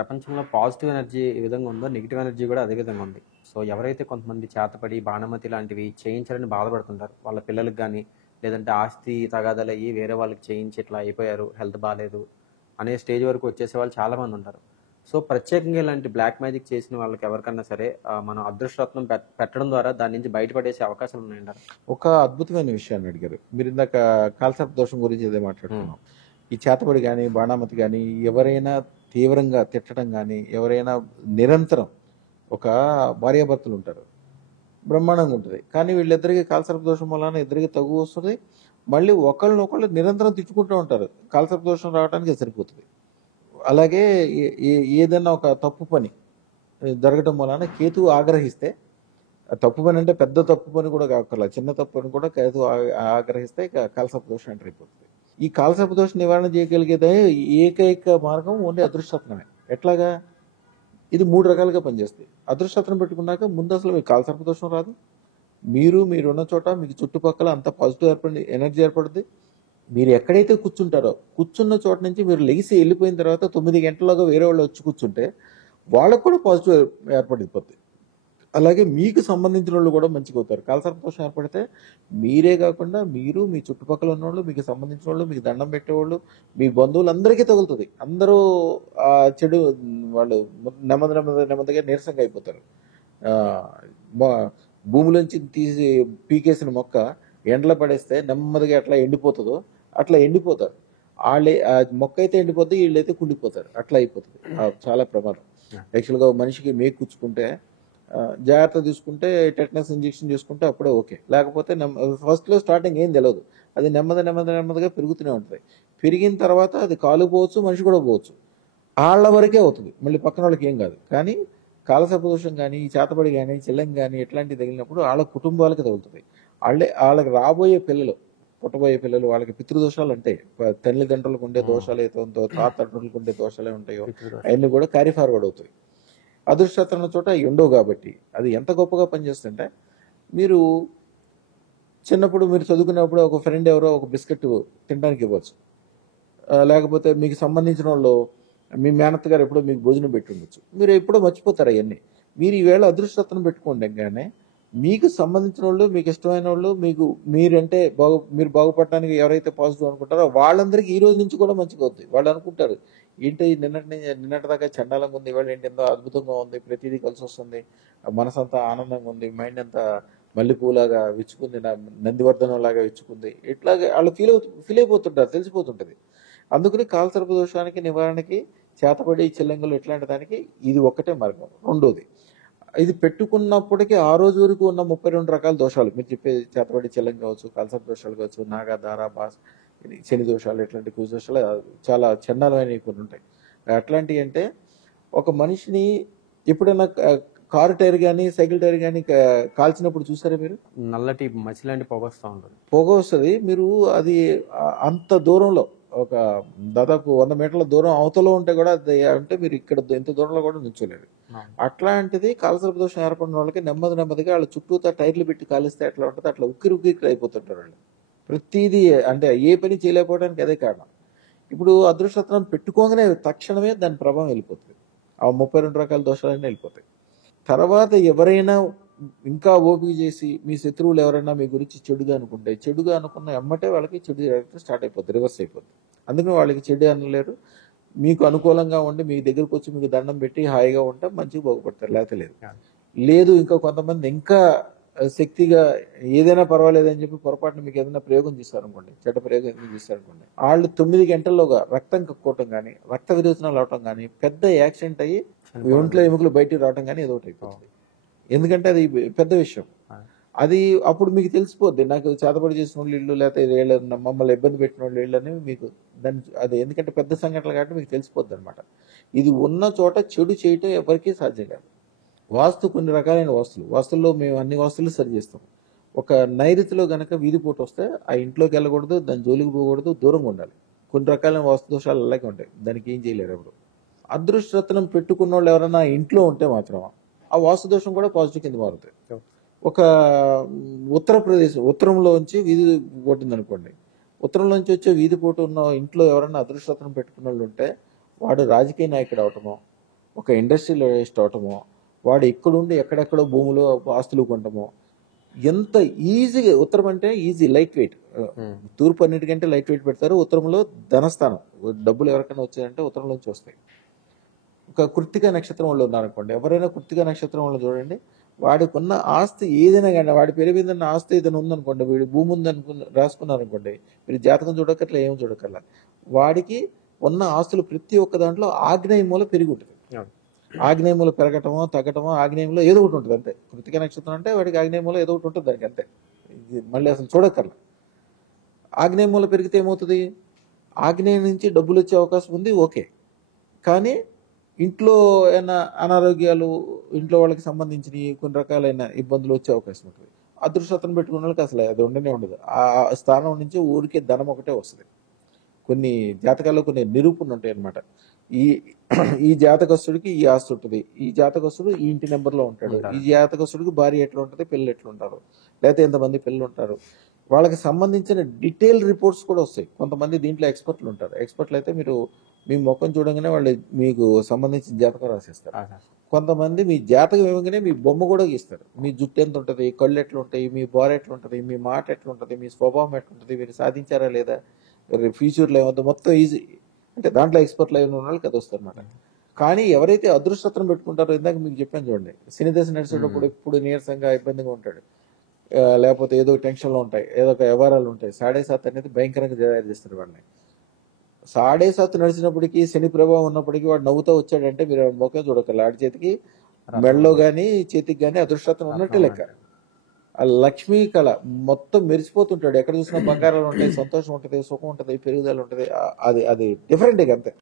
ప్రపంచంలో positive energy ఏ విధంగా ఉందో నెగిటివ్ ఎనర్జీ కూడా అదే విధంగా ఉంది. సో ఎవరైతే కొంతమంది చేతపడి బాణమతి లాంటివి చేయించాలని బాధపడుతుంటారు వాళ్ళ పిల్లలకు కానీ, లేదంటే ఆస్తి తగాదాలయ్యి వేరే వాళ్ళకి చేయించి ఇట్లా అయిపోయారు, హెల్త్ బాగాలేదు అనే స్టేజ్ వరకు వచ్చేసే వాళ్ళు చాలామంది ఉంటారు. సో ప్రత్యేకంగా ఇలాంటి బ్లాక్ మ్యాజిక్ చేసిన వాళ్ళకి ఎవరికన్నా సరే మనం అదృష్టరత్నం పెట్టడం ద్వారా దాని నుంచి బయటపడేసే అవకాశాలు ఉన్నాయంటారు. ఒక అద్భుతమైన విషయాన్ని అడిగారు మీరు. ఇందాక కాల్సర్ప దోషం గురించి ఏదో మాట్లాడుతున్నాం. ఈ చేతబడి కానీ బాణామతి కానీ ఎవరైనా తీవ్రంగా తిట్టడం కానీ, ఎవరైనా నిరంతరం ఒక భార్యాభర్తలు ఉంటారు, బ్రహ్మాండంగా ఉంటుంది, కానీ వీళ్ళిద్దరికి కాల్సర్ప దోషం వలన ఇద్దరికి తగు వస్తుంది. మళ్ళీ ఒకళ్ళు నిరంతరం తిట్టుకుంటూ ఉంటారు. కాల్సర్ప దోషం రావడానికి అది సరిపోతుంది. అలాగే ఏదైనా ఒక తప్పు పని జరగటం వలన కేతువు ఆగ్రహిస్తే, తప్పు పని అంటే పెద్ద తప్పు పని కూడా కాకర్లా, చిన్న తప్పు పని కూడా కేతువు ఆగ్రహిస్తే కాలసర్ప దోషం ఎంటర్ అయిపోతుంది. ఈ కాలసర్ప దోషం నివారణ చేయగలిగేదే ఏకైక మార్గం ఓన్లీ అదృష్టరత్నమే. ఎట్లాగా? ఇది 3 రకాలుగా పనిచేస్తుంది. అదృష్టరత్నం పెట్టుకున్నాక ముందు అసలు మీకు కాలసర్ప దోషం రాదు. మీరున్న చోట మీకు చుట్టుపక్కల అంత పాజిటివ్ ఎనర్జీ ఏర్పడుతుంది. మీరు ఎక్కడైతే కూర్చుంటారో కూర్చున్న చోట నుంచి మీరు లెగిసి వెళ్ళిపోయిన తర్వాత 9 గంటల్లోగా వేరే వాళ్ళు వచ్చి కూర్చుంటే వాళ్ళకు కూడా పాజిటివ్ ఏర్పడిపోతుంది. అలాగే మీకు సంబంధించిన వాళ్ళు కూడా మంచిగా అవుతారు. కాలసర్ప దోషం ఏర్పడితే మీరే కాకుండా మీరు, మీ చుట్టుపక్కల ఉన్నవాళ్ళు, మీకు సంబంధించిన వాళ్ళు, మీకు దండం పెట్టేవాళ్ళు, మీ బంధువులు అందరికీ తగులుతుంది. అందరూ ఆ చెడు వాళ్ళు నెమ్మదిగా నీరసంగా అయిపోతారు. భూమిలోంచి తీసి పీకేసిన మొక్క ఎండలో పడేస్తే నెమ్మదిగా ఎట్లా ఎండిపోతుందో అట్లా ఎండిపోతారు. వాళ్ళే ఆ మొక్క అయితే ఎండిపోతే వీళ్ళైతే కుళ్ళిపోతారు. అట్లా అయిపోతుంది. చాలా ప్రమాదం. యాక్చువల్గా మనిషికి మేకు కుచ్చుకుంటే జాగ్రత్త తీసుకుంటే, టెటనస్ ఇంజెక్షన్ చేసుకుంటే అప్పుడే ఓకే. లేకపోతే ఫస్ట్లో స్టార్టింగ్ ఏం తెలియదు, అది నెమ్మదిగా పెరుగుతూనే ఉంటుంది. పెరిగిన తర్వాత అది కాలు పోవచ్చు, మనిషి కూడా పోవచ్చు. వాళ్ళ వరకే అవుతుంది, మళ్ళీ పక్కన వాళ్ళకి ఏం కాదు. కానీ కాలసర్ప దోషం కానీ, ఈ చేతబడి కానీ, చిల్లం కానీ ఇట్లాంటివి తగిలినప్పుడు వాళ్ళ కుటుంబాలకు తగులుతుంది. వాళ్ళకి రాబోయే పిల్లలు, పుట్టబోయే పిల్లలు, వాళ్ళకి పితృదోషాలు అంటే తల్లిదండ్రులకు ఉండే దోషాలు ఏదో ఉందో, తాతదండ్రులకు ఉండే దోషాలు ఉంటాయో అవన్నీ కూడా క్యారీ ఫార్వర్డ్ అవుతాయి. అదృష్టరత్నం చోట ఉండవు కాబట్టి అది ఎంత గొప్పగా పనిచేస్తుంటే, మీరు చిన్నప్పుడు మీరు చదువుకున్నప్పుడు ఒక ఫ్రెండ్ ఎవరో ఒక బిస్కెట్ తినడానికి ఇవ్వచ్చు. లేకపోతే మీకు సంబంధించిన వాళ్ళు, మీ మేనత్త గారు ఎప్పుడో మీకు భోజనం పెట్టి ఉండొచ్చు. మీరు ఎప్పుడో మర్చిపోతారు అవన్నీ. మీరు ఈవేళ అదృష్టరత్నం పెట్టుకోండి కానీ, మీకు సంబంధించిన వాళ్ళు, మీకు ఇష్టమైన వాళ్ళు, మీరంటే మీరు బాగుపడటానికి ఎవరైతే పాజిటివ్ అనుకుంటారో వాళ్ళందరికీ ఈ రోజు నుంచి కూడా మంచిగా అవుతుంది. వాళ్ళు అనుకుంటారు, ఏంటి నిన్నటి దాకా చండాలంగా ఉంది, ఇవాళ ఏంటి ఎంతో అద్భుతంగా ఉంది, ప్రతిదీ కలిసి వస్తుంది, మనసంతా ఆనందంగా ఉంది, మైండ్ అంతా మల్లెపూలాగా విచ్చుకుంది, నందివర్ధనం లాగా విచ్చుకుంది, ఇట్లాగే వాళ్ళు ఫీల్ అయిపోతుంటారు, తెలిసిపోతుంటది. అందుకని కాలసర్ప దోషానికి నివారణకి చేతబడి, చిల్లంగులు ఇట్లాంటి దానికి ఇది ఒక్కటే మార్గం. రెండోది, ఇది పెట్టుకున్నప్పటికీ ఆ రోజు వరకు ఉన్న 32 రకాల దోషాలు మీరు చెప్పే చేతబడి, చిల్లం కావచ్చు, కాలసర్ప దోషాలు కావచ్చు, నాగ, దార, బాస్, శని దోషాలు, ఇట్లాంటి కుజ దోషాలు చాలా చండాలమైనవి కొన్ని ఉంటాయి. అట్లాంటివి అంటే, ఒక మనిషిని ఎప్పుడైనా కారు టైర్ కానీ, సైకిల్ టైర్ కానీ కాల్చినప్పుడు చూసారా మీరు? నల్లటి మసి లాంటి పొగ వస్తూ ఉంటుంది. పొగ వస్తుంది. మీరు అది అంత దూరంలో, ఒక దాదాపు 100 మీటర్ల దూరం అవతలో ఉంటే కూడా అంటే మీరు ఇక్కడ ఎంత దూరంలో కూడా నుంచోలేరు. అట్లాంటిది కాలసర్ప దోషం ఏర్పడిన వాళ్ళకి నెమ్మదిగా వాళ్ళ చుట్టూతా టైర్లు పెట్టి కాలిస్తే ఎట్లా ఉంటుంది, అట్లా ఉక్కిరి అయిపోతుంటారు వాళ్ళు. ప్రతిదీ అంటే ఏ పని చేయలేకపోవడానికి అదే కారణం. ఇప్పుడు అదృష్టరత్నం పెట్టుకోగానే తక్షణమే దాని ప్రభావం వెళ్ళిపోతుంది. ఆ 32 రకాల దోషాలన్నీ వెళ్ళిపోతాయి. తర్వాత ఎవరైనా ఇంకా ఓపిక చేసి, మీ శత్రువులు ఎవరైనా మీ గురించి చెడుగా అనుకున్న ఎమ్మటే వాళ్ళకి చెడు స్టార్ట్ అయిపోతుంది, రివర్స్ అయిపోతుంది. అందుకని వాళ్ళకి చెడు అనలేరు. మీకు అనుకూలంగా ఉండి మీ దగ్గరకు వచ్చి మీకు దండం పెట్టి హాయిగా ఉంటే మంచిగా బాగుపడతారు, లేకపోతే లేదు. ఇంకా కొంతమంది ఇంకా శక్తిగా ఏదైనా పర్వాలేదని చెప్పి పొరపాటున మీకు ఏదైనా ప్రయోగం చేశారనుకోండి, చెడ్డ ప్రయోగం ఏదైనా చేశారనుకోండి, వాళ్ళు 9 గంటల్లోగా రక్తం కక్కుకోవటం కానీ, రక్త విరోచనాలు అవటం కానీ, పెద్ద యాక్సిడెంట్ అయ్యి ఒంట్లో ఎముకలు బయటికి రావటం కానీ ఏదో ఒకటి అయిపోతుంది. ఎందుకంటే అది పెద్ద విషయం. అది అప్పుడు మీకు తెలిసిపోద్ది, నాకు చేతబడి చేసిన వాళ్ళు ఇళ్ళు, లేకపోతే మమ్మల్ని ఇబ్బంది పెట్టిన వాళ్ళు ఇళ్ళు అనేవి మీకు అది ఎందుకంటే పెద్ద సంఘటనలు కాబట్టి మీకు తెలిసిపోద్ది అనమాట. ఇది ఉన్న చోట చెడు చేయటం ఎవరికీ సాధ్యం కాదు. వాస్తు కొన్ని రకాలైన వాస్తుల్లో మేము అన్ని వాస్తులు సరి చేస్తాం. ఒక నైరుతిలో గనక వీధిపోటు వస్తే ఆ ఇంట్లోకి వెళ్ళకూడదు, దాని జోలికి పోకూడదు, దూరంగా ఉండాలి. కొన్ని రకాలైన వాస్తు దోషాలు అలాగే ఉంటాయి, దానికి ఏం చేయలేరు ఎవరు. అదృష్టరత్నం పెట్టుకున్న వాళ్ళు ఎవరైనా ఇంట్లో ఉంటే మాత్రం ఆ వాస్తు దోషం కూడా పాజిటివ్ కింద మారుతాయి. ఒక ఉత్తరంలోంచి వీధి పోటుంది అనుకోండి, ఉత్తరంలోంచి వచ్చే వీధి పోటు ఉన్న ఇంట్లో ఎవరైనా అదృష్టరత్నం పెట్టుకున్న వాళ్ళు ఉంటే వాడు రాజకీయ నాయకుడు అవటమో, ఒక ఇండస్ట్రియలిస్ట్ అవటమో, వాడు ఇక్కడుండి ఎక్కడెక్కడో భూములు ఆస్తులు కొనటమో, ఎంత ఈజీగా ఉత్తరం అంటే ఈజీ లైట్ వెయిట్. తూర్పు అన్నిటికంటే లైట్ వెయిట్ పెడతారు. ఉత్తరంలో ధనస్థానం, డబ్బులు ఎవరికైనా వచ్చాయంటే ఉత్తరం నుంచి వస్తాయి. ఒక కృత్తిక నక్షత్రం వాళ్ళు ఉన్నారనుకోండి, ఎవరైనా కృత్తిక నక్షత్రం వాళ్ళు చూడండి, వాడికి ఉన్న ఆస్తి ఏదైనా కానీ, వాడి పేరు మీద ఉన్న ఆస్తి ఏదైనా ఉందనుకోండి, వీడి భూమి రాసుకున్నారనుకోండి, మీరు జాతకం చూడక్కర్లా, ఏం చూడక్కర్లా, వాడికి ఉన్న ఆస్తులు ప్రతి ఒక్క దాంట్లో ఆగ్నేయ మూల పెరిగి ఉంటుంది. ఆగ్నేయ మూల పెరగటమో తగ్గటమో, ఆగ్నేయంలో ఏదో ఒకటి ఉంటుంది అంతే. కృతిక నక్షత్రం అంటే వాడికి ఆగ్నేయ మూల ఏదో ఒకటి ఉంటుంది దానికి అంతే. ఇది మళ్ళీ అసలు చూడక్కర్లా. ఆగ్నేయ మూల పెరిగితే ఏమవుతుంది? ఆగ్నేయం నుంచి డబ్బులు వచ్చే అవకాశం ఉంది, ఓకే. కానీ ఇంట్లో ఏమైనా అనారోగ్యాలు, ఇంట్లో వాళ్ళకి సంబంధించిన కొన్ని రకాలైన ఇబ్బందులు వచ్చే అవకాశం ఉంటుంది. అదృష్టం పెట్టుకున్న వాళ్ళకి అసలు అది ఉండనే ఉండదు. ఆ స్థానం నుంచి ఊరికే ధనం ఒకటే వస్తుంది. కొన్ని జాతకాల్లో కొన్ని నిరూపణలు ఉంటాయి అన్నమాట. ఈ ఈ జాతకస్తుడికి ఈ ఆస్తి ఉంటుంది, ఈ జాతకస్తుడు ఈ ఇంటి నెంబర్లో ఉంటాడు, ఈ జాతకస్తుడికి భార్య ఎట్లా ఉంటుంది, పిల్లలు ఎట్లా ఉంటారు, లేకపోతే ఎంతమంది పిల్లలు ఉంటారు, వాళ్ళకి సంబంధించిన డీటెయిల్ రిపోర్ట్స్ కూడా వస్తాయి. కొంతమంది దీంట్లో ఎక్స్పర్ట్లు ఉంటారు. ఎక్స్పర్ట్లు అయితే మీరు మీ ముఖం చూడగానే వాళ్ళు మీకు సంబంధించిన జాతకం రాసేస్తారు. కొంతమంది మీ జాతకం ఇవ్వగానే మీ బొమ్మ కూడా గీస్తారు. మీ జుట్టు ఎంత ఉంటుంది, కళ్ళు ఎట్లా ఉంటాయి, మీ బోర ఎట్లా ఉంటుంది, మీ మాట ఎట్లా ఉంటుంది, మీ స్వభావం ఎట్లా ఉంటుంది, మీరు సాధించారా లేదా, ఫ్యూచర్లో ఏమవుతుంది, మొత్తం ఈజీ. అంటే దాంట్లో ఎక్స్పర్ట్లు అయిన వాళ్ళకి అది వస్తుంది అనమాట. కానీ ఎవరైతే అదృష్టత్రం పెట్టుకుంటారో, ఇందాక మీకు చెప్పాను చూడండి, శనిదశ నడిచేటప్పుడు ఎప్పుడు నీరసంగా ఇబ్బందిగా ఉంటాడు, లేకపోతే ఏదో టెన్షన్లో ఉంటాయి, ఏదో ఒక వ్యవహారాలు ఉంటాయి. 7.5 అనేది భయంకరంగా తయారు చేస్తారు వాడిని. 7.5 నడిచినప్పటికీ, శని ప్రభావం ఉన్నప్పటికీ వాడు నవ్వుతూ వచ్చాడంటే మీరు ముఖం చూడక్కర్లా, ఆడి చేతికి మెడలో కానీ చేతికి కానీ అదృష్టత్వం ఉన్నట్టే లెక్క. ఆ లక్ష్మీ కళ మొత్తం మెరిసిపోతుంటాడు. ఎక్కడ చూసినా బంగారాలు ఉంటాయి, సంతోషం ఉంటుంది, సుఖం ఉంటుంది, పెరుగుదల ఉంటుంది. అది అది డిఫరెంట్ అంతే.